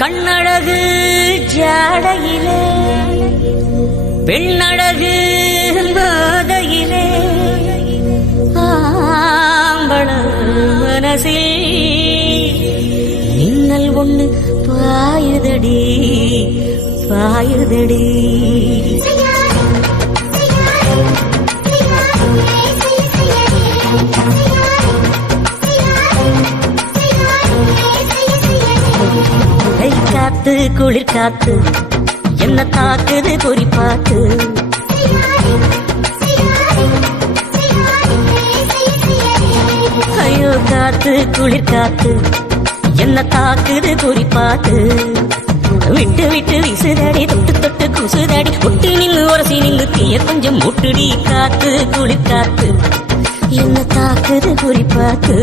கண்ணழகு ஜாடையிலே பெண்ணழகு போதையிலே ஆம்பள மனசில் மின்னல் ஒண்ணு பாயுதடி பாயுதடி. காத்து குளிர் காத்து என்ன தாக்குது குறிப்பாத்து. ஐயோ காத்து குளிர் காத்து என்ன தாக்குது குறிப்பாத்து. விட்டு விட்டு விசுதடி தொட்டு தொட்டு குசுதடி ஒட்டி நின்று உரசி நின்று தீய கொஞ்சம் முட்டுடி. காத்து குளிர் காத்து என்ன தாக்குது குறிப்பாத்து.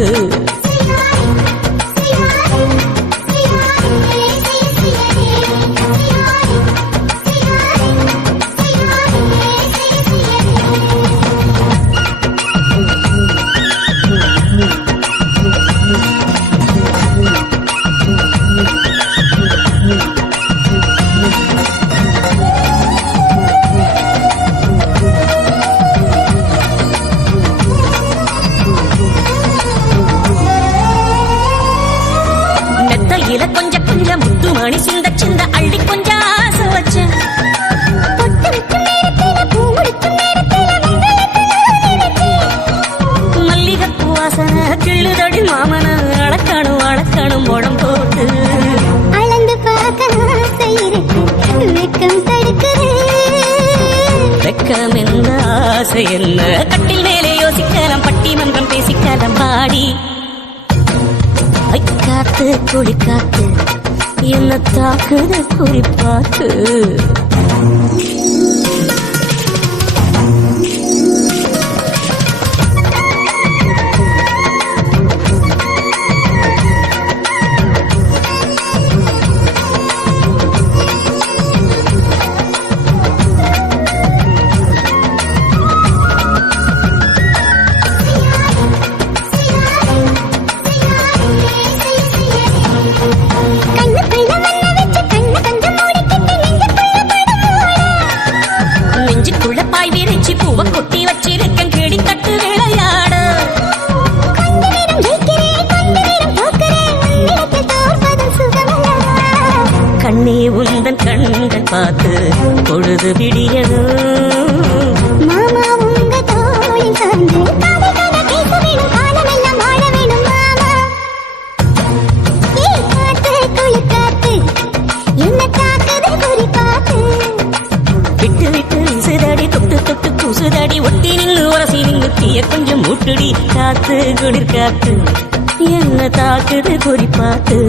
கொஞ்சம் கொஞ்சம் முத்து மணி சிந்த சிந்த அள்ளி கொஞ்சம் ஆசை வச்சேன். மல்லிகைப்பூ வாசனை கிள்ளுதடி மாமன அளக்கணும் அளக்கணும் உடம் போட்டு அளந்து பார்க்க வெக்கம் தடுக்குது. வெக்கம் என்ன ஆசை என்ன கட்டில் மேலே யோசிக்கலாம் பட்டிமன்றம் பேசிக்கலாம் பாடி. காத்து குளி காத்து என்ன தாக்குது குறிப்பாத்து. பூவ கொட்டி வச்சிருக்கேன் கேடி கட்டு விளையாட. கண்ணே உந்தன் கண்கள் பார்த்து பொழுது விடியதும் மாமா உங்க தோழி சார்ந்து குசுதடி ஒட்டி நின்று உரசி நின்று தீய கொஞ்சம் முட்டுடி. காத்து குளிர் காத்து என்ன தாக்குது குறிப்பாத்து.